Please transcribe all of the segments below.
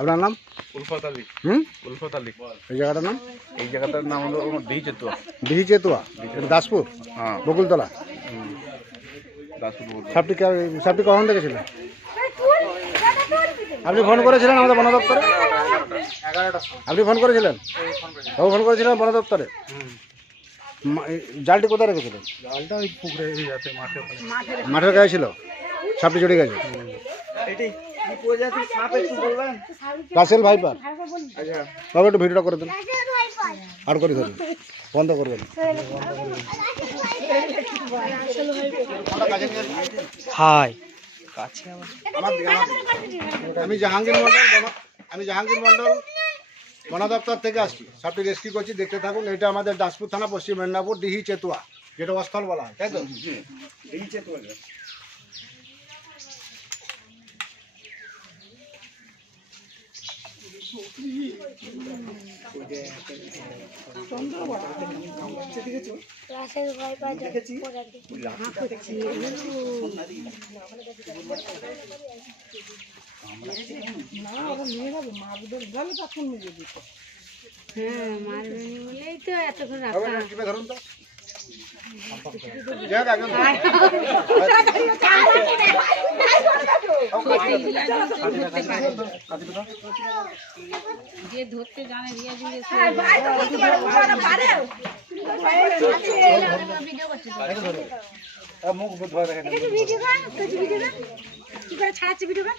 আপনার নাম? উলফত আলী। হুম? উলফত আলী। এই জায়গাটার নাম? এই জায়গাটার নাম হলো দিহি চেতুয়া। দিহি চেতুয়া? দাসপুর? হ্যাঁ। বকুলতলা? দাসপুর সাপটি সাপটি কখন দেখেছিলেন আপনি ফোন করেছিলেন আমাদের বন দপ্তরে? আপনি ফোন করেছিলেন? ও ফোন করেছিলেন বন দপ্তরে? জালটি কোথায় রেখেছিলেন? জালটা ওই পুকুরে মাঠের গায়ে ছিল? সাপটি চড়ে গেছে। Russell viper. বাবা একটু ভিডিওটা করে দিন। আর করে ধরুন। বন্ধ করবেন। হাই। আমি জাহাঙ্গীর মন্ডল আমি জাহাঙ্গীর মন্ডল বন দপ্তর থেকে আসছি। সাপটি রেস্কিউ করছি দেখতে থাকুন। এটা আমাদের দাসপুর থানা পশ্চিম মেদিনীপুর ডিহি চেতুয়া যেটা অস্থল বলা হয় তাই তো? রাসেল ভয় পায় হ্যাঁ মারবেনি বলেই তো এতক্ষণ রাখা টিপে ধরুন তো যাক, একজন যে ধরতে জানে রিয়া মুখ ধরে রেখে দিন। কি করে ছাড়াচ্ছে ভিডিও অনেক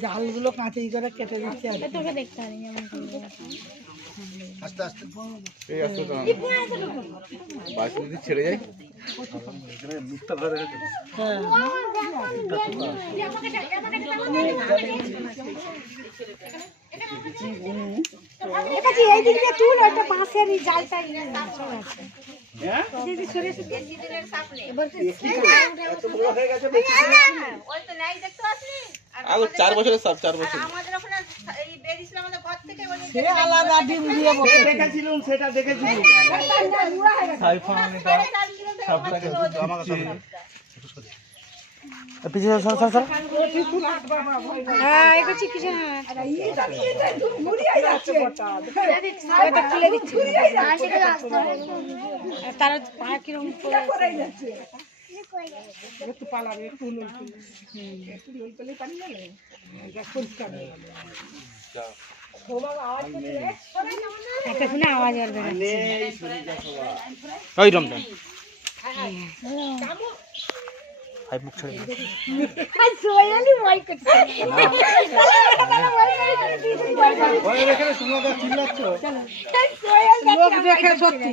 জালগুলো কাঁচি করে কেটে দিচ্ছে আর তোকে দেখতে পারি আস্তে আস্তে। এই আসতে তো বাস যদি ছেড়ে যায়? মুখটা ধরে রেখেছে এই সব আগে চার বছরের সাপ চার বছর সর সর সর হ্যাঁ কিছু না আর তারা পা কীরকম করে আছে। একটু পালাবে একটু নুন একটু নুন পেলে পানি লাগে এটা পরিষ্কার হয়ে গেল। একটা শুনে আওয়াজ আসবে না। ওই রমজান। ভাই মুখ ছেড়ে সোয়ালি ভয় করছে। ভয় রেখে তোমরা তো চিল্লাচ্ছ? লোক দেখে সত্যি।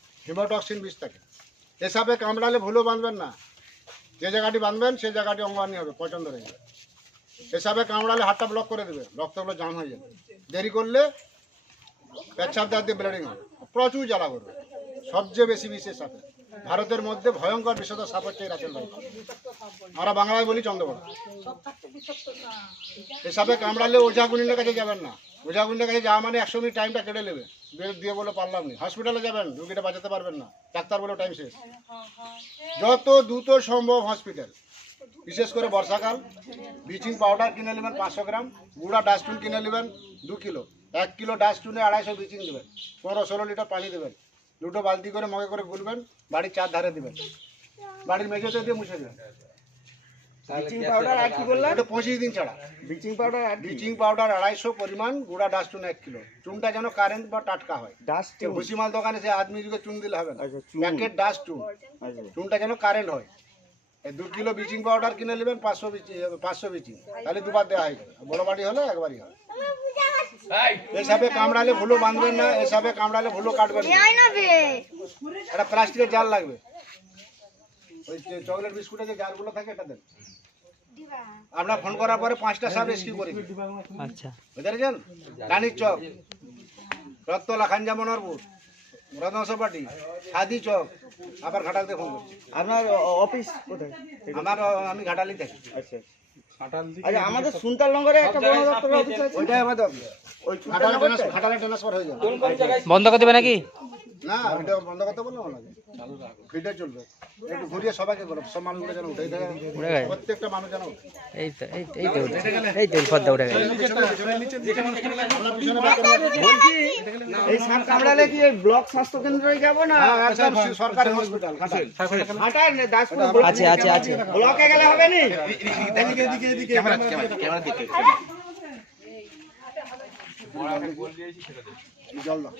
হিমোটক্সিন বিষ থাকে। এসাপে কামড়ালে ভুলও বাঁধবেন না। যে জায়গাটি বাঁধবেন, সেই জায়গাটি অঙ্গানি হবে পছন্দ হয়ে যাবে। এসাপে কামড়ালে হাতটা ব্লক করে দেবে, রক্তগুলো জাম হয়ে যাবে। দেরি করলে পেচ্ছাপ দাঁত দিয়ে ব্লিডিং হবে। প্রচুর জ্বালা করবে। সবচেয়ে বেশি বিষের সাপে ভারতের মধ্যে ভয়ঙ্কর বিষাদর সাপ হচ্ছে ভাইপার আমরা বাংলায় বলি চন্দ্রকোনা এসবে কামড়ালে ওঝা গুনিনের কাছে যাবেন না। ওঝা গুনিনের কাছে যাওয়া মানে একশো মিনিট টাইমটা কেটে নেবে। দিয়ে বলে পারলাম না। হসপিটালে যাবেন, রুগীটা বাঁচাতে পারবেন না। ডাক্তার বলে টাইম শেষ। যত দ্রুত সম্ভব হসপিটাল বিশেষ করে বর্ষাকাল ব্লিচিং পাউডার কিনে নেবেন পাঁচশো গ্রাম, গুঁড়া ডাস্টবিন কিনে নেবেন দু কিলো। এক কিলো ডাস্টবিনে আড়াইশো ব্লিচিং দেবেন। পনেরো ষোলো লিটার পানি দেবেন। দুটো বালতি করে মগে করে গুলবেন বাড়ির চার ধারে দিবেন। বাড়ির মেঝেতে দিয়ে মুছে দেবেন। ব্লিচিং পাউডার আর কি বললাম ওটা পঁচিশ দিন ছাড়া। ব্লিচিং পাউডার আর ব্লিচিং পাউডার আড়াইশো পরিমাণ গুঁড়া ডাস্টুন এক কিলো। চুনটা যেন কারেন্ট বা টাটকা হয়। ডাস্ট ভুসিমাল দোকানে সে আদমি যুগে চুন দিলে হবে না। আচ্ছা, প্যাকেট আচ্ছা। চুনটা যেন কারেন্ট হয়। দু কিলো ব্লিচিং পাউডার কিনে নেবেন পাঁচশো বিচি পাঁচশো বিচি তাহলে দুবার দেওয়া হয়ে বড় বাড়ি হলে একবারই হয় এসবে কামড়ালে ভুলো বাঁধবেন না এসবে কামড়ালে ভুলো কাটবেন না। একটা প্লাস্টিকের জাল লাগবে। ওই চকলেট বিস্কুটের যে জারগুলো থাকে এটা দেন। আপনার ফোন করার পরে পাঁচটা সাপ রেস্কিউ করে। আচ্ছা। বুঝতে পেরেছেন? রানীর চক। রক্তলা খাঞ্জা মনোরপুর রদনসপাটি সাদি চক আবার ঘাটালতে ফোন করছি। আপনার অফিস কোথায়? আমার আমি ঘাটালি থাকি। আচ্ছা আচ্ছা। আমাদের সুন্তাল নগরে একটা বন দপ্তরের অফিস আছে? ওইটাই আমাদের ঘাটালে ঘাটালে ট্রান্সফার হয়ে যাবে। বন্ধ করে দেবে নাকি? না ভিডিও বন্ধ করতে বললাম না ভিডিও চলবে। একটু ঘুরিয়ে সবাইকে বলো সব মানুষগুলো যেন উঠে প্রত্যেকটা মানুষ যেন। এই তো এই তো এই তো উঠে- এই তো এই করে- বলছি এই সাপ কামড়ালে কি ওই ব্লক স্বাস্থ্য কেন্দ্রে যাব না? হ্যাঁ, সরকারি হসপিটাল ঘাটাল হাটার দাসপুর আছে আছে আছে ব্লকে গেলে হবে নি? জল দাও।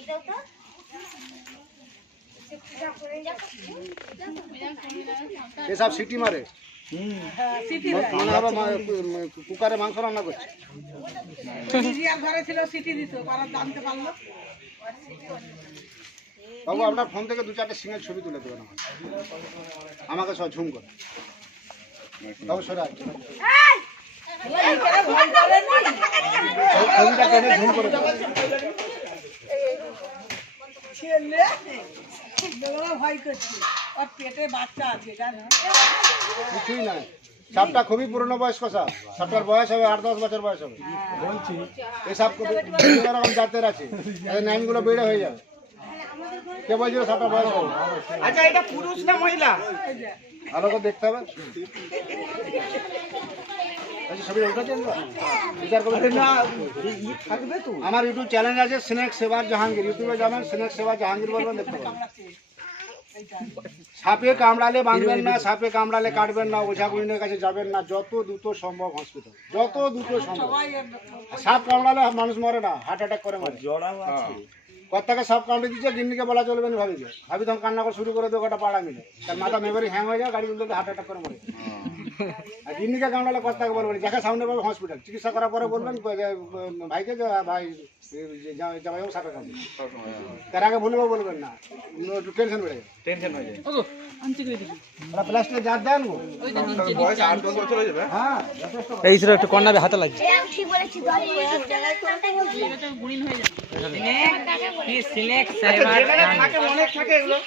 এসব সিটি মারে। কুকারে মাংস রান্না করছে। বাবু, আপনার ফোন থেকে দু চারটে সিংহের ছবি তুলে দেবেন আমার আমাকে সব ঝুম করে। বাবু, সরে আসছে ছবিটা ঝুম করে দেবেন ভয় করছে। ওর পেটে বাচ্চা আছে জানো? কিছুই নাই। সাপটা খুবই পুরনো বয়স্ক সাপ সাপটার বয়স হবে আট দশ বছর বয়স হবে। বলছি। এই সাপ রকম জাতের আছে। নাইনগুলো বেড়ে হয়ে যাবে। কে বলছিল সাপটার বয়স হবে? আচ্ছা এটা পুরুষ না মহিলা? ভালো করে দেখতে হবে। আচ্ছা, আমার ইউটিউব চ্যানেল আছে স্নেক সেবার জাহাঙ্গীর। ইউটিউবে যাবেন স্নেক সেবার জাহাঙ্গীর বলবেন দেখতে পাবেন। সাপে কামড়ালে বাঁধবেন না সাপে কামড়ালে কাটবেন না ওঝা গুণের কাছে যাবেন না যত দ্রুত সম্ভব হসপিটাল যত দ্রুত সম্ভব। সাপ কামড়ালে মানুষ মরে না হার্ট অ্যাটাক করে মরে। জড়াও আছে। কর্তাকে সাপ কামড়ে দিচ্ছে গিন্নিকে বলা চলবে না ভাবিছে। ভাবি তখন কান্না করে শুরু করে দেবো গোটা পাড়া মিলে। তার মাথা মেমোরি হ্যাং হয়ে যায় গাড়ি উল্টে হার্ট অ্যাটাক করে মরে আর গিন্নিকে কামড়ালে কর্তাকে বলবেন যাকে সামনে পাবে হসপিটাল চিকিৎসা করার পরে বলবেন ভাইকে যে ভাই জামাই সাপে কামড়ে তার আগে ভুলবো বলবেন না একটু টেনশন বেড়ে যাবে। টেনশন হয়ে যায় হয়ে যাবে হ্যাঁ? এই একটু কন্যাবে হাতে লাগছে। যেখানে থাকে অনেক থাকে এগুলো।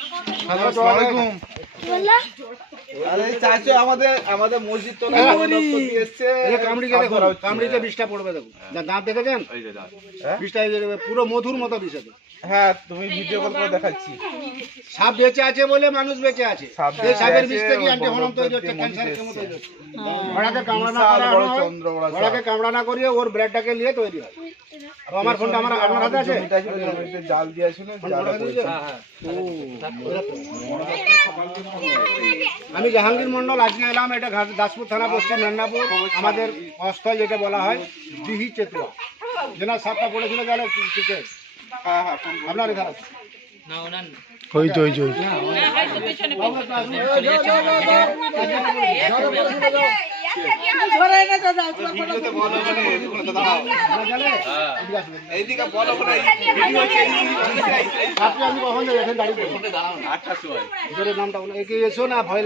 আরে চাচু আমাদের আমাদের মসজিদ তো এসছে। এই কামড়িকে দেখো কামড়িতে বিষটা পড়বে দেখো। দাঁত দেখেছেন? বিষটা এই যে পুরো মধুর মতো বিষ আছে হ্যাঁ তুমি ভিডিও কল করে দেখাচ্ছি। সাপ বেঁচে আছে বলে মানুষ বেঁচে আছে। এই সাপের বিষ থেকে অ্যান্টি হরম তৈরি হচ্ছে? ক্যান্সার মধ্যে কেমো তৈরি হচ্ছে। ঘোড়াকে কামড়ানা করা হয়। ঘোড়াকে কামড়ানা করিয়ে ওর ব্লাডটাকে নিয়ে তৈরি হয়। আর আমার ফোনটা আমার আপনার হাতে আছে জাল জালে পড়েছে আমি জাহাঙ্গীর মন্ডল আজকে এলাম এটা দাসপুর থানা পশ্চিম মেদিনীপুর আমাদের অস্থল যেটা বলা হয় দিহি চেতুয়া যেনার সাপটা পড়েছিল গেলে হ্যাঁ হ্যাঁ আপনার এখানে। ওই তো ওই তো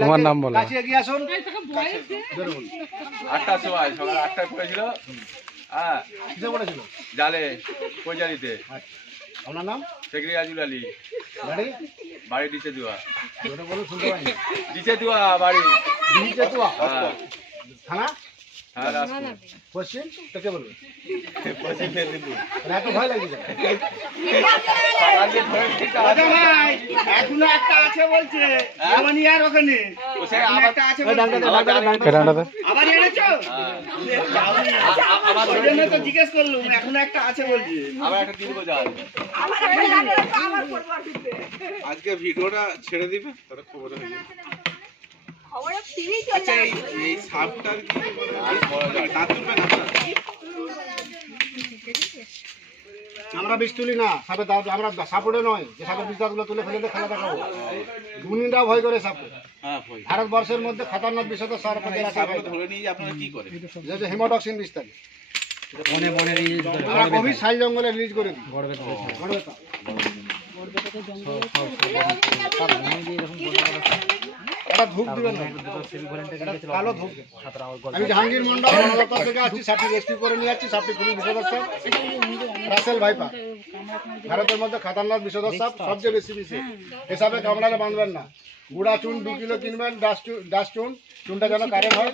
তোমার নাম বলো। আটটার সময় সকাল আটটায় পড়েছিল। হ্যাঁ। পড়েছিল জালে পৈজারিতে আপনার নাম সেক্রেটারি আজুল আলী। গাড়ি বাড়ি দিচ্ছে দুয়া শুনতে পাইনি দিচ্ছে দুয়া বাড়ি হ্যাঁ। থানা? পশ্চিম? পশ্চিম মেদিনীপুর। ভয় এখনও একটা আছে বলছে? আর ওখানে। আবার ওই জন্য তো জিজ্ঞেস করলুম এখনও একটা আছে বলছি। আবার একটা দিন আজকে ভিডিওটা ছেড়ে দিবে তাহলে খবর হয়ে যাবে। আচ্ছা এই এই সাপটার কি দাঁত তুলবে না আমরা বিষ তুলি না সাপে দাঁত আমরা সাপোর্টে নয়। যে সাপের বিষ দাঁতগুলো তুলে ফেলে খেলা দেখাবো গুনিটা ভয় করে সাপে। হ্যাঁ ভারতবর্ষের মধ্যে খাতারনাক বিষয় তো সার মানে ধরে নিয়ে আপনারা কি করেন? যে যে বিষ থাকে বনে বনে আমরা গভীর সাইল জঙ্গলে রিলিজ করে দিই। এটা ধূপ দিবেন কালো ধূপ। আমি জাহাঙ্গীর মন্ডল থেকে আসছি সাপটি রেস্কিউ করে নিয়ে সাপটি খুবই ভাইপা। ভারতের মধ্যে সাপ সবচেয়ে বেশি বেশি কামড়ালে বাঁধবেন না। গুড়া চুন দু কিলো কিনবেন, ডাস চুন চুনটা যেন হয়।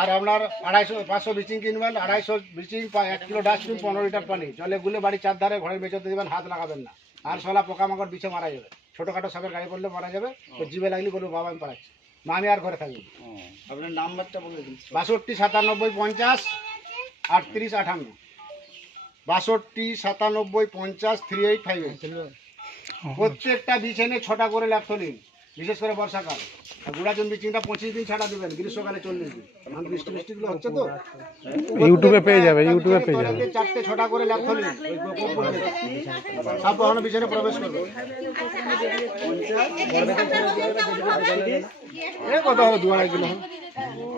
আর আপনার আড়াইশো, পাঁচশো ব্লিচিং কিনবেন, আড়াইশো ব্লিচিং এক কিলো ডাস পনেরো লিটার পানি। জলে গুলে বাড়ির চার ধারে ঘরের মেঝেতে দেবেন, হাত লাগাবেন না। আর সলা পোকামাকড় বিছে মারা যাবে। ছোটোখাটো সাপের গাড়ি পড়লে মারা যাবে তো জিভে লাগলে বলব বাবা আমি পাড়াচ্ছি না আমি আর ঘরে থাকব আপনার নাম্বারটা বলে দিন। বাষট্টি সাতানব্বই পঞ্চাশ আটত্রিশ আঠান্ন। বাষট্টি সাতানব্বই পঞ্চাশ থ্রি এইট ফাইভ এইট প্রত্যেকটা বিছানে ছটা করে ল্যাপথলিন বিশেষ করে বর্ষাকাল। আর গুড়াচুন বিচিংটা পঁচিশ দিন ছাড়া দেবেন গ্রীষ্মকালে চল্লিশ দিন বৃষ্টি বৃষ্টিগুলো হচ্ছে তো ইউটিউবে পেয়ে যাবে ইউটিউবে পেয়ে যাবে চারটে ছটা করে ল্যাপথলিন সব কখনো বিছানে প্রবেশ করবে কত হবে দু আড়াই কিলো হবে